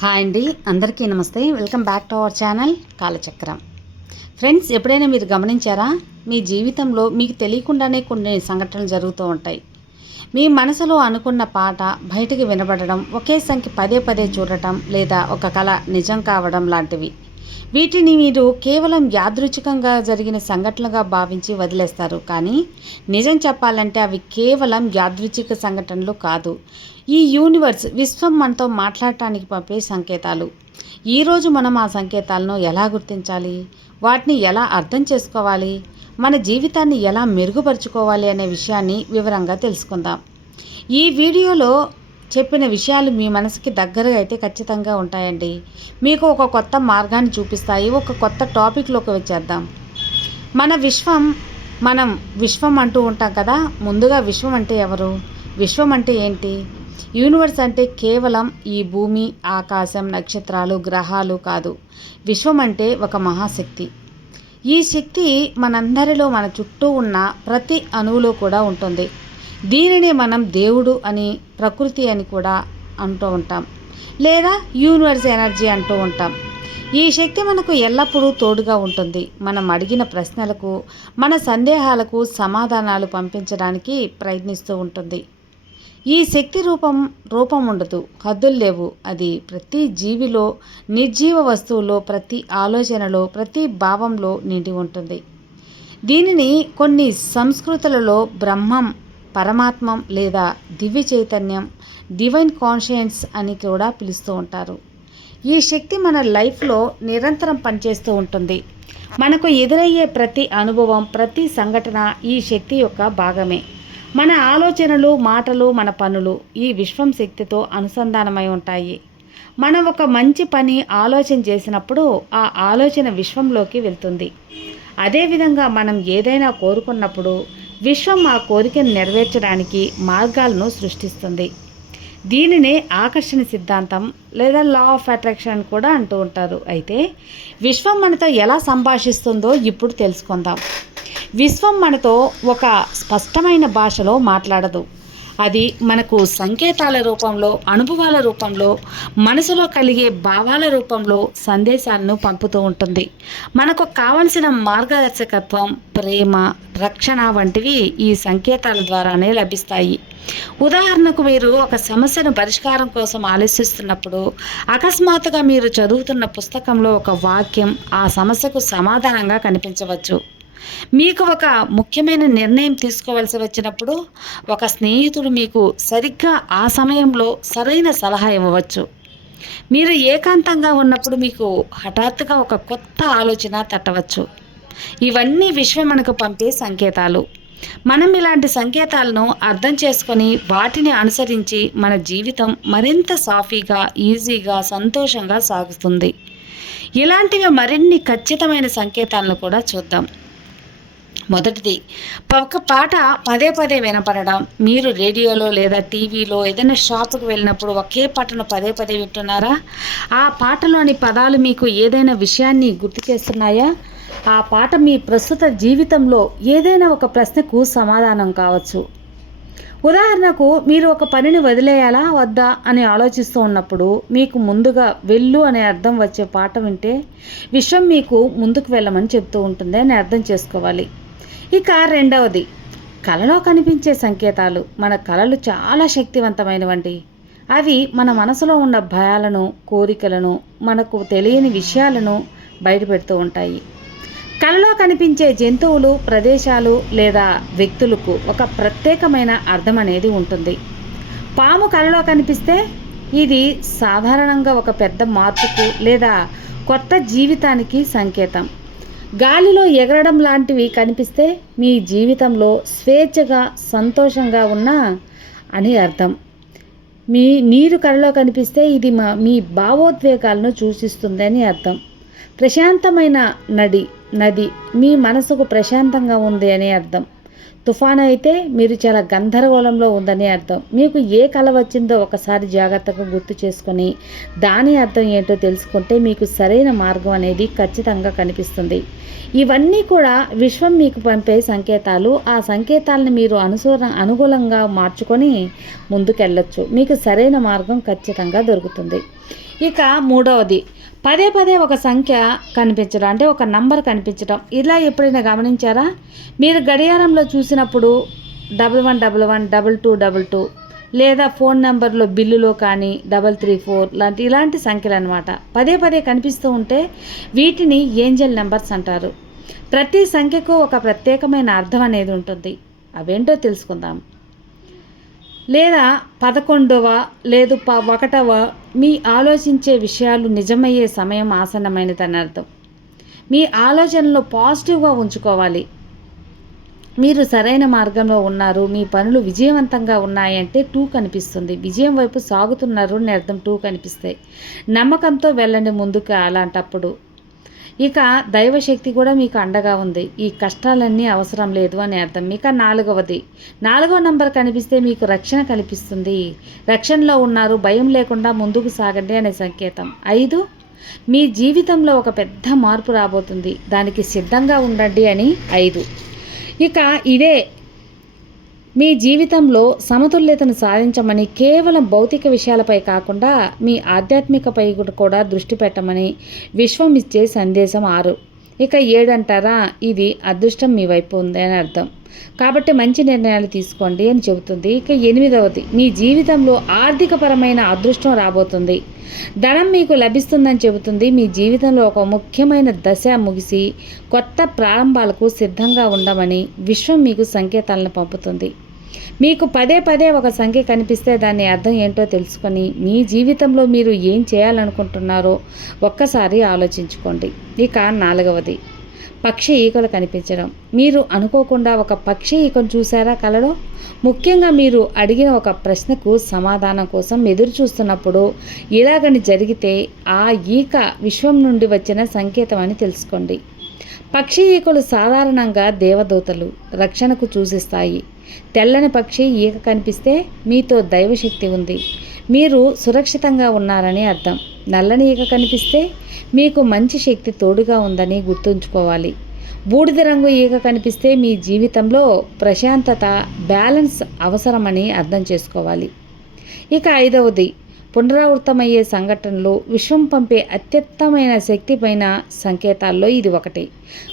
Hi అండి, అందరికీ నమస్తే. Welcome back to our channel Kalachakram. Friends, ఎప్పుడైనా మీరు గమనించారా? మీ జీవితంలో మీకు తెలియకుండానే కొన్ని సంఘటనలు జరుగుతూ ఉంటాయి. మీ మనసులో అనుకున్న పాట బయటికి వినబడడం, ఒకే సంఖ్య పదే పదే చూడటం, లేదా ఒక కళ నిజం కావడం లాంటివి. వీటిని మీరు కేవలం యాదృచ్ఛికంగా జరిగిన సంఘటనలుగా భావించి వదిలేస్తారు. కానీ నిజం చెప్పాలంటే అవి కేవలం యాదృచ్ఛిక సంఘటనలు కాదు. ఈ యూనివర్స్, విశ్వం మనతో మాట్లాడటానికి పంపే సంకేతాలు. ఈరోజు మనం ఆ సంకేతాలను ఎలా గుర్తించాలి, వాటిని ఎలా అర్థం చేసుకోవాలి, మన జీవితాన్ని ఎలా మెరుగుపరుచుకోవాలి అనే విషయాన్ని వివరంగా తెలుసుకుందాం. ఈ వీడియోలో చెప్పిన విషయాలు మీ మనసుకి దగ్గరగా అయితే ఖచ్చితంగా ఉంటాయండి. మీకు ఒక కొత్త మార్గాన్ని చూపిస్తాయి. ఒక కొత్త టాపిక్లోకి వచ్చేద్దాం. మనం విశ్వం అంటూ ఉంటాం కదా. ముందుగా విశ్వం అంటే ఎవరు? విశ్వం అంటే ఏంటి? యూనివర్స్ అంటే కేవలం ఈ భూమి, ఆకాశం, నక్షత్రాలు, గ్రహాలు కాదు. విశ్వం అంటే ఒక మహాశక్తి. ఈ శక్తి మనందరిలో, మన చుట్టూ ఉన్న ప్రతి అణువులో కూడా ఉంటుంది. దీనిని మనం దేవుడు అని, ప్రకృతి అని కూడా అంటూ ఉంటాం, లేదా యూనివర్స్ ఎనర్జీ అంటూ ఉంటాం. ఈ శక్తి మనకు ఎల్లప్పుడూ తోడుగా ఉంటుంది. మనం అడిగిన ప్రశ్నలకు, మన సందేహాలకు సమాధానాలు పంపించడానికి ప్రయత్నిస్తూ ఉంటుంది. ఈ శక్తి రూపం ఉండదు, హద్దులు లేవు. అది ప్రతి జీవిలో, నిర్జీవ వస్తువులో, ప్రతి ఆలోచనలో, ప్రతి భావంలో నిండి ఉంటుంది. దీనిని కొన్ని సంస్కృతులలో బ్రహ్మం, పరమాత్మం లేదా దివ్య చైతన్యం, డివైన్ కాన్షియన్స్ అని కూడా పిలుస్తూ ఉంటారు. ఈ శక్తి మన లైఫ్లో నిరంతరం పనిచేస్తూ ఉంటుంది. మనకు ఎదురయ్యే ప్రతి అనుభవం, ప్రతి సంఘటన ఈ శక్తి యొక్క భాగమే. మన ఆలోచనలు, మాటలు, మన పనులు ఈ విశ్వం శక్తితో అనుసంధానమై ఉంటాయి. మనం ఒక మంచి పని ఆలోచన చేసినప్పుడు ఆ ఆలోచన విశ్వంలోకి వెళ్తుంది. అదేవిధంగా మనం ఏదైనా కోరుకున్నప్పుడు విశ్వం ఆ కోరికను నెరవేర్చడానికి మార్గాలను సృష్టిస్తుంది. దీనినే ఆకర్షణ సిద్ధాంతం లేదా లా ఆఫ్ అట్రాక్షన్ కూడా అంటూ ఉంటారు. అయితే విశ్వం మనతో ఎలా సంభాషిస్తుందో ఇప్పుడు తెలుసుకుందాం. విశ్వం మనతో ఒక స్పష్టమైన భాషలో మాట్లాడదు. అది మనకు సంకేతాల రూపంలో, అనుభవాల రూపంలో, మనసులో కలిగే భావాల రూపంలో సందేశాలను పంపుతూ ఉంటుంది. మనకు కావలసిన మార్గదర్శకత్వం, ప్రేమ, రక్షణ వంటివి ఈ సంకేతాల ద్వారానే లభిస్తాయి. ఉదాహరణకు, మీరు ఒక సమస్యను పరిష్కారం కోసం ఆలోచిస్తున్నప్పుడు అకస్మాత్తుగా మీరు చదువుతున్న పుస్తకంలో ఒక వాక్యం ఆ సమస్యకు సమాధానంగా కనిపించవచ్చు. మీకు ఒక ముఖ్యమైన నిర్ణయం తీసుకోవాల్సి వచ్చినప్పుడు ఒక స్నేహితుడు మీకు సరిగ్గా ఆ సమయంలో సరైన సలహా ఇవ్వవచ్చు. మీరు ఏకాంతంగా ఉన్నప్పుడు మీకు హఠాత్తుగా ఒక కొత్త ఆలోచన తట్టవచ్చు. ఇవన్నీ విశ్వం మనకు పంపే సంకేతాలు. మనం ఇలాంటి సంకేతాలను అర్థం చేసుకొని వాటిని అనుసరించి మన జీవితం మరింత సాఫీగా, ఈజీగా, సంతోషంగా సాగుతుంది. ఇలాంటివి మరిన్ని ఖచ్చితమైన సంకేతాలను కూడా చూద్దాం. మొదటిది, ఒక పాట పదే పదే వినపడడం. మీరు రేడియోలో లేదా టీవీలో ఏదైనా షాపుకి వెళ్ళినప్పుడు ఒకే పాటను పదే పదే వింటున్నారా? ఆ పాటలోని పదాలు మీకు ఏదైనా విషయాన్ని గుర్తు చేస్తున్నాయా? ఆ పాట మీ ప్రస్తుత జీవితంలో ఏదైనా ఒక ప్రశ్నకు సమాధానం కావచ్చు. ఉదాహరణకు, మీరు ఒక పనిని వదిలేయాలా వద్దా అని ఆలోచిస్తూ ఉన్నప్పుడు మీకు ముందుగా వెళ్ళు అనే అర్థం వచ్చే పాట వింటే విశ్వం మీకు ముందుకు వెళ్ళమని చెప్తూ ఉంటుంది అని అర్థం చేసుకోవాలి. ఇక రెండవది, కలలో కనిపించే సంకేతాలు. మన కలలు చాలా శక్తివంతమైనవండి. అవి మన మనసులో ఉన్న భయాలను, కోరికలను, మనకు తెలియని విషయాలను బయటపెడుతూ ఉంటాయి. కలలో కనిపించే జంతువులు, ప్రదేశాలు లేదా వ్యక్తులకు ఒక ప్రత్యేకమైన అర్థం అనేది ఉంటుంది. పాము కలలో కనిపిస్తే ఇది సాధారణంగా ఒక పెద్ద మార్పుకు లేదా కొత్త జీవితానికి సంకేతం. గాలిలో ఎగరడం లాంటివి కనిపిస్తే మీ జీవితంలో స్వేచ్ఛగా, సంతోషంగా ఉన్నా అని అర్థం. నీరు కలలో కనిపిస్తే ఇది మీ భావోద్వేగాలను సూచిస్తుందని అర్థం. ప్రశాంతమైన నది మీ మనసుకు ప్రశాంతంగా ఉంది అని అర్థం. తుఫాను అయితే మీరు చాలా గందరగోళంలో ఉందని అర్థం. మీకు ఏ కల వచ్చిందో ఒకసారి జాగ్రత్తగా గుర్తు చేసుకొని దాని అర్థం ఏంటో తెలుసుకుంటే మీకు సరైన మార్గం అనేది ఖచ్చితంగా కనిపిస్తుంది. ఇవన్నీ కూడా విశ్వం మీకు పంపే సంకేతాలు. ఆ సంకేతాలను మీరు అనుకూలంగా మార్చుకొని ముందుకెళ్ళొచ్చు. మీకు సరైన మార్గం ఖచ్చితంగా దొరుకుతుంది. ఇక మూడవది, పదే పదే ఒక సంఖ్య కనిపించడం, అంటే ఒక నంబర్ కనిపించడం. ఇలా ఎప్పుడైనా గమనించారా? మీరు గడియారంలో చూసినప్పుడు 1111 2222 లేదా ఫోన్ నెంబర్లో బిల్లులో కానీ 334 ఇలాంటి సంఖ్యలు అనమాట పదే పదే కనిపిస్తూ ఉంటే వీటిని ఏంజల్ నెంబర్స్ అంటారు. ప్రతి సంఖ్యకు ఒక ప్రత్యేకమైన అర్థం అనేది ఉంటుంది. అవేంటో తెలుసుకుందాం. లేదా 11వ లేదు 1వ మీ ఆలోచించే విషయాలు నిజమయ్యే సమయం ఆసన్నమైనదని అర్థం. మీ ఆలోచనలో పాజిటివ్గా ఉంచుకోవాలి. మీరు సరైన మార్గంలో ఉన్నారు, మీ పనులు విజయవంతంగా ఉన్నాయంటే 2 కనిపిస్తుంది. విజయం వైపు సాగుతున్నారు అని అర్థం 2 కనిపిస్తాయి. నమ్మకంతో వెళ్ళండి ముందుకు అలాంటప్పుడు. ఇక దైవశక్తి కూడా మీకు అండగా ఉంది, ఈ కష్టాలన్నీ అవసరం లేదు అని అర్థం. ఇక నాలుగవ నంబర్ కనిపిస్తే మీకు రక్షణ కనిపిస్తుంది. రక్షణలో ఉన్నారు, భయం లేకుండా ముందుకు సాగండి అనే సంకేతం. 5 మీ జీవితంలో ఒక పెద్ద మార్పు రాబోతుంది, దానికి సిద్ధంగా ఉండండి అని 5. ఇక ఇదే మీ జీవితంలో సమతుల్యతను సాధించమని, కేవలం భౌతిక విషయాలపై కాకుండా మీ ఆధ్యాత్మికపై కూడా దృష్టి పెట్టమని విశ్వం ఇచ్చే సందేశం 6. ఇక 7 అంటారా, ఇది అదృష్టం మీ వైపు ఉంది అని అర్థం. కాబట్టి మంచి నిర్ణయాలు తీసుకోండి అని చెబుతుంది. ఇక 8వది, మీ జీవితంలో ఆర్థికపరమైన అదృష్టం రాబోతుంది, ధనం మీకు లభిస్తుందని చెబుతుంది. మీ జీవితంలో ఒక ముఖ్యమైన దశ ముగిసి కొత్త ప్రారంభాలకు సిద్ధంగా ఉండమని విశ్వం మీకు సంకేతాలను పంపుతుంది. మీకు పదే పదే ఒక సంఖ్య కనిపిస్తే దాని అర్థం ఏంటో తెలుసుకొని మీ జీవితంలో మీరు ఏం చేయాలనుకుంటున్నారో ఒక్కసారి ఆలోచించుకోండి. ఇక 4వది, పక్షి ఈకలు కనిపించడం. మీరు అనుకోకుండా ఒక పక్షి ఈకను చూసారా కలలో? ముఖ్యంగా మీరు అడిగిన ఒక ప్రశ్నకు సమాధానం కోసం ఎదురు చూస్తున్నప్పుడు ఇలాగని జరిగితే ఆ ఈక విశ్వం నుండి వచ్చిన సంకేతం అని తెలుసుకోండి. పక్షి ఈకలు సాధారణంగా దేవదూతలు, రక్షణకు సూచిస్తాయి. తెల్లని పక్షి ఈక కనిపిస్తే మీతో దైవశక్తి ఉంది, మీరు సురక్షితంగా ఉన్నారని అర్థం. నల్లని ఈక కనిపిస్తే మీకు మంచి శక్తి తోడుగా ఉందని గుర్తుంచుకోవాలి. బూడిద రంగు ఈక కనిపిస్తే మీ జీవితంలో ప్రశాంతత, బ్యాలెన్స్ అవసరమని అర్థం చేసుకోవాలి. ఇక 5వది, పునరావృతమయ్యే సంఘటనలు విశ్వం పంపే అత్యుత్తమైన శక్తిపైన సంకేతాల్లో ఇది ఒకటి.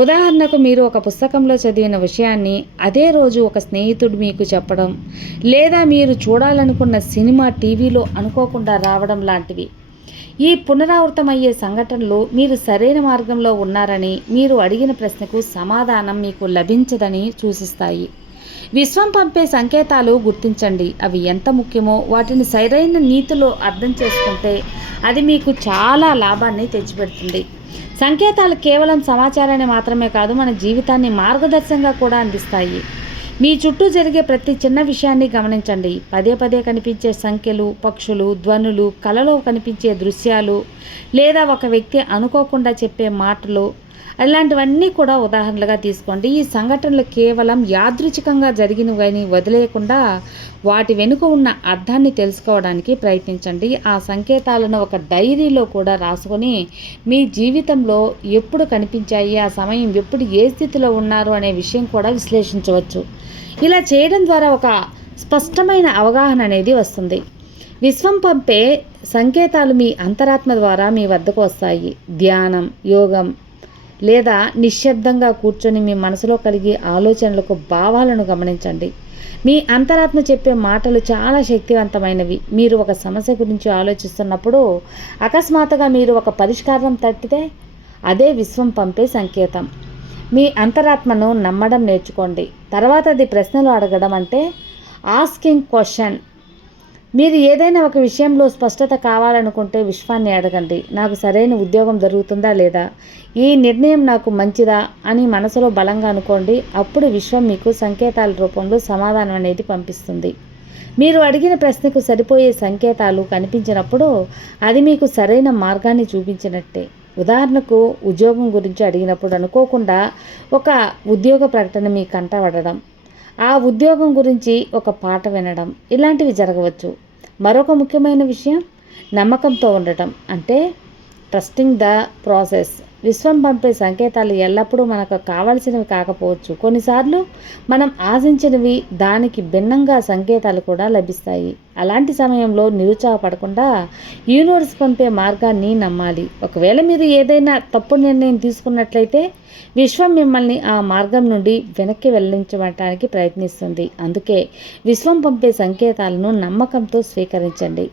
ఉదాహరణకు మీరు ఒక పుస్తకంలో చదివిన విషయాన్ని అదే రోజు ఒక స్నేహితుడు మీకు చెప్పడం, లేదా మీరు చూడాలనుకున్న సినిమా టీవీలో అనుకోకుండా రావడం లాంటివి. ఈ పునరావృతమయ్యే సంఘటనలు మీరు సరైన మార్గంలో ఉన్నారని, మీరు అడిగిన ప్రశ్నకు సమాధానం మీకు లభించదని సూచిస్తాయి. విశ్వం పంపే సంకేతాలు గుర్తించండి, అవి ఎంత ముఖ్యమో వాటిని సరైన నీతిలో అర్థం చేసుకుంటే అది మీకు చాలా లాభాన్ని తెచ్చిపెడుతుంది. సంకేతాలు కేవలం సమాచారాన్ని మాత్రమే కాదు, మన జీవితాన్ని మార్గదర్శకంగా కూడా అందిస్తాయి. మీ చుట్టూ జరిగే ప్రతి చిన్న విషయాన్ని గమనించండి. పదే పదే కనిపించే సంఖ్యలు, పక్షులు, ధ్వనులు, కలలో కనిపించే దృశ్యాలు, లేదా ఒక వ్యక్తి అనుకోకుండా చెప్పే మాటలు, ఇలాంటివన్నీ కూడా ఉదాహరణలుగా తీసుకోండి. ఈ సంఘటనలు కేవలం యాదృచ్ఛికంగా జరిగినవని వదిలేయకుండా వాటి వెనుక ఉన్న అర్థాన్ని తెలుసుకోవడానికి ప్రయత్నించండి. ఆ సంకేతాలను ఒక డైరీలో కూడా రాసుకొని మీ జీవితంలో ఎప్పుడు కనిపించాయి, ఆ సమయం ఎప్పుడు ఏ స్థితిలో ఉన్నారు అనే విషయం కూడా విశ్లేషించవచ్చు. ఇలా చేయడం ద్వారా ఒక స్పష్టమైన అవగాహన అనేది వస్తుంది. విశ్వం పంపే సంకేతాలు మీ అంతరాత్మ ద్వారా మీ వద్దకు వస్తాయి. ధ్యానం, యోగం లేదా నిశ్శబ్దంగా కూర్చొని మీ మనసులో కలిగే ఆలోచనలకు, భావాలను గమనించండి. మీ అంతరాత్మ చెప్పే మాటలు చాలా శక్తివంతమైనవి. మీరు ఒక సమస్య గురించి ఆలోచిస్తున్నప్పుడు అకస్మాత్తుగా మీరు ఒక పరిష్కారం తట్టితే అదే విశ్వం పంపే సంకేతం. మీ అంతరాత్మను నమ్మడం నేర్చుకోండి. తర్వాత అది ప్రశ్నలు అడగడం, అంటే ఆస్కింగ్ క్వశ్చన్. మీరు ఏదైనా ఒక విషయంలో స్పష్టత కావాలనుకుంటే విశ్వాన్ని అడగండి. నాకు సరైన ఉద్యోగం దొరుకుతుందా లేదా, ఈ నిర్ణయం నాకు మంచిదా అని మనసులో బలంగా అనుకోండి. అప్పుడు విశ్వం మీకు సంకేతాల రూపంలో సమాధానం అనేది పంపిస్తుంది. మీరు అడిగిన ప్రశ్నకు సరిపోయే సంకేతాలు కనిపించినప్పుడు అది మీకు సరైన మార్గాన్ని చూపించినట్టే. ఉదాహరణకు ఉద్యోగం గురించి అడిగినప్పుడు అనుకోకుండా ఒక ఉద్యోగ ప్రకటన మీ కంట పడడం, ఆ ఉద్యోగం గురించి ఒక పాట వినడం, ఇలాంటివి జరగవచ్చు. మరొక ముఖ్యమైన విషయం నమ్మకంతో ఉండటం, అంటే ట్రస్టింగ్ ద ప్రాసెస్. విశ్వం పంపే సంకేతాలు ఎల్లప్పుడూ మనకు కావలసినవి కాకపోవచ్చు. కొన్నిసార్లు మనం ఆశించినవి దానికి భిన్నంగా సంకేతాలు కూడా లభిస్తాయి. అలాంటి సమయంలో నిరుత్సాహపడకుండా యూనివర్స్ పంపే మార్గాన్ని నమ్మాలి. ఒకవేళ మీరు ఏదైనా తప్పు నిర్ణయం తీసుకున్నట్లయితే విశ్వం మిమ్మల్ని ఆ మార్గం నుండి వెనక్కి వెళ్ళించడానికి ప్రయత్నిస్తుంది. అందుకే విశ్వం పంపే సంకేతాలను నమ్మకంతో స్వీకరించండి.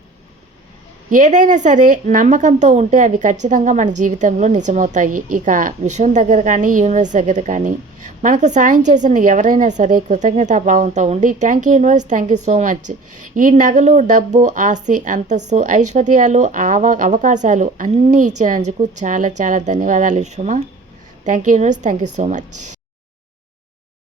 ఏదైనా సరే నమ్మకంతో ఉంటే అవి ఖచ్చితంగా మన జీవితంలో నిజమవుతాయి. ఇక విశ్వం దగ్గర కానీ యూనివర్స్ దగ్గర కానీ మనకు సాయం చేసిన ఎవరైనా సరే కృతజ్ఞతాభావంతో ఉండి thank you universe, thank you so much. ఈ నగలు, డబ్బు, ఆస్తి, అంతస్తు, ఐశ్వర్యాలు, అవకాశాలు అన్నీ ఇచ్చినందుకు చాలా చాలా ధన్యవాదాలు విశ్వమా. Thank you universe, thank you so much.